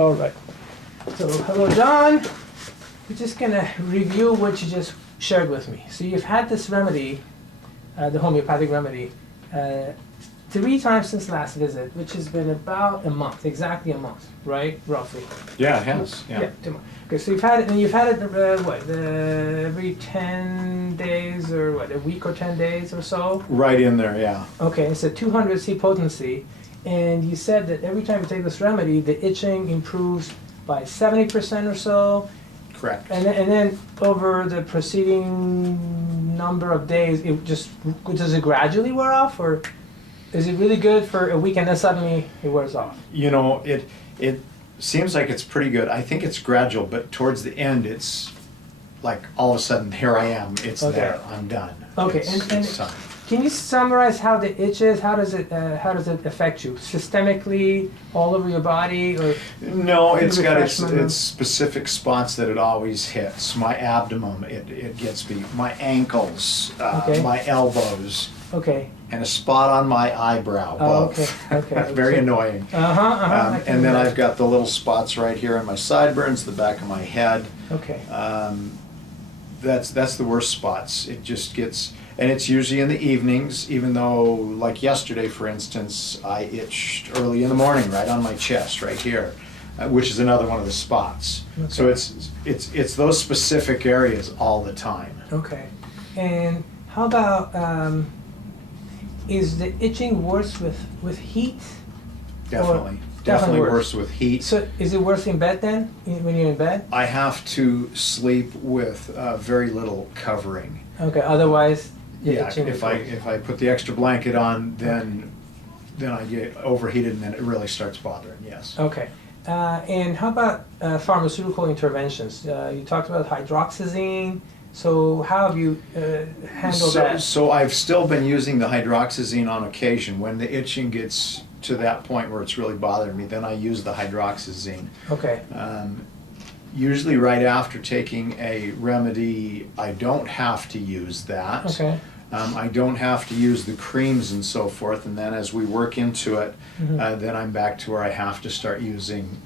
All right. So, hello, John. We're just going to review what you just shared with me. So, you've had this remedy, the homeopathic remedy, 3 times since last visit, which has been about a month, exactly a month, right? Roughly. Yeah, it has. Yeah. 2 months. Okay, so you've had it, and you've had it, every 10 days, or what, a week or 10 days or so? Right in there, yeah. Okay, it's a 200 C potency, and you said that every time you take this remedy, the itching improves by 70% or so. Correct. And then over the preceding number of days, does it gradually wear off, or is it really good for a week and then suddenly it wears off? You know, it seems like it's pretty good. I think it's gradual, but towards the end, it's like all of a sudden, here I am. It's Okay. there. I'm done. Okay, It's time. Can you summarize how the itch is? How does it affect you? Systemically, all over your body, or? No, it's got Refreshment. its specific spots that it always hits. My abdomen, it gets me. My ankles, Okay. my elbows, Okay. and a spot on my eyebrow. Oh, Both. okay. Very annoying. And then I've got the little spots right here on my sideburns, the back of my head. Okay. That's the worst spots. It just gets, and it's usually in the evenings, even though, like yesterday, for instance, I itched early in the morning, right on my chest, right here, which is another one of the spots. Okay. So it's those specific areas all the time. Okay. And how about, is the itching worse with heat? Definitely. Definitely Definitely worse. worse with heat. So is it worse in bed then, when you're in bed? I have to sleep with very little covering. Okay, otherwise the Yeah, itching is if worse. I put the extra blanket on, then I get overheated and then it really starts bothering, yes. Okay. And how about pharmaceutical interventions? You talked about hydroxyzine. So how have you handled that? So I've still been using the hydroxyzine on occasion. When the itching gets to that point where it's really bothering me, then I use the hydroxyzine. Okay. Usually right after taking a remedy, I don't have to use that. Okay. I don't have to use the creams and so forth, and then as we work into it, then I'm back to where I have to start using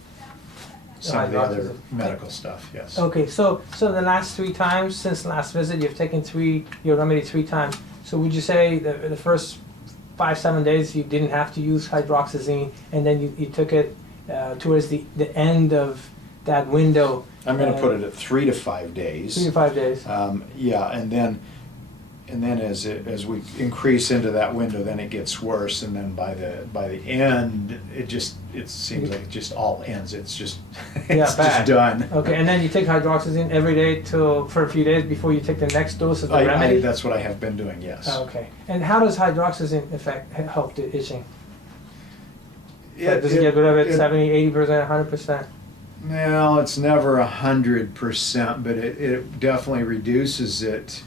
some of the other hydroxyzine. medical stuff, yes. Okay, so the last 3 times since last visit, you've taken your remedy 3 times. So would you say the first 5-7 days you didn't have to use hydroxyzine, and then you took it towards the end of that window? I'm going to put it at 3 to 5 days. 3 to 5 days. Yeah, and then as we increase into that window, then it gets worse, and then by the end, it seems like it just all ends. It's just it's bad. just done. Okay, and then you take hydroxyzine every day for a few days before you take the next dose of the remedy? That's what I have been doing, yes. Oh, okay. And how does hydroxyzine help the itching? Does it get rid of it 70, 80%, 100%? Well, it's never 100%, but it definitely reduces it.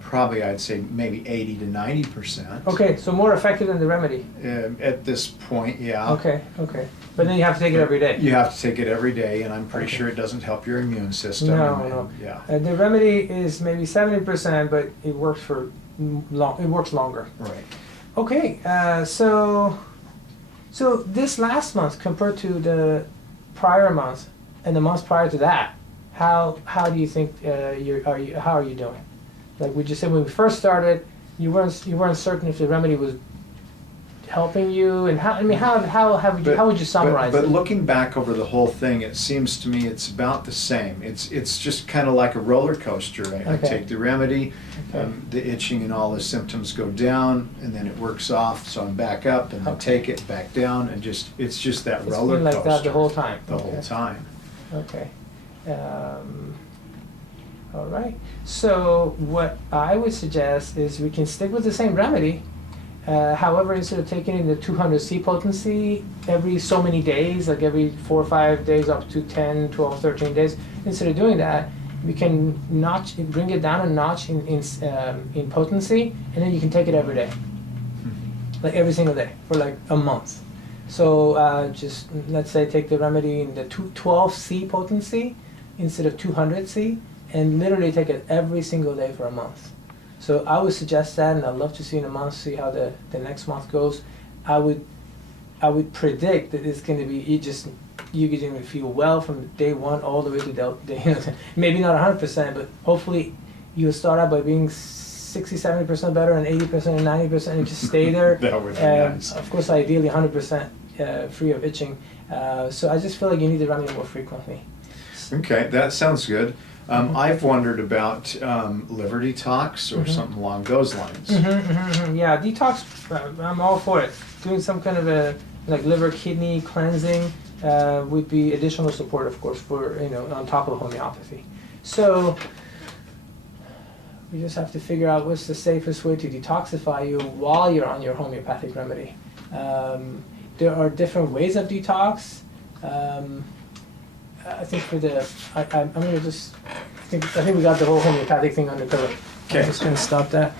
Probably I'd say maybe 80 to 90%. Okay, so more effective than the remedy. At this point, yeah. Okay. But then you have to take it every day. You have to take it every day, and I'm pretty Okay. sure it doesn't help your immune system. No. Yeah. The remedy is maybe 70%, but it works it works longer. Right. Okay, so this last month compared to the prior month and the months prior to that, how do you think how are you doing? Like we just said, when we first started, you weren't certain if the remedy was helping you, and how would you summarize But it? looking back over the whole thing, it seems to me it's about the same. It's just kind of like a roller coaster. I Okay. take the remedy, Okay. the itching and all the symptoms go down, and then it works off, so I'm back up, and then Okay. take it back down, and it's just that It's roller been coaster. like that the whole time. The whole time. Okay. All right. So what I would suggest is we can stick with the same remedy. However, instead of taking in the 200 C potency every so many days, like every 4 or 5 days up to 10, 12, 13 days, instead of doing that, we can bring it down a notch in potency, and then you can take it every day, like every single day for like a month. So just let's say take the remedy in the 212 C potency instead of 200 C, and literally take it every single day for a month. So I would suggest that, and I'd love to see in a month, see how the next month goes. I would predict that it's going to be, you just you can even feel well from day one all the way to day, maybe not 100%, but hopefully you'll start out by being 60-70% better and 80% and 90% and just stay there. That would be nice. Of course, ideally 100% free of itching. So I just feel like you need the remedy more frequently. Okay, that sounds good. I've wondered about liver detox or something along those lines. Yeah, detox, I'm all for it. Doing some kind of a like liver kidney cleansing would be additional support, of course, for on top of homeopathy. So we just have to figure out what's the safest way to detoxify you while you're on your homeopathic remedy. There are different ways of detox. I think for I'm gonna just I think we got the whole homeopathic thing under cover. Okay. I'm just gonna stop that.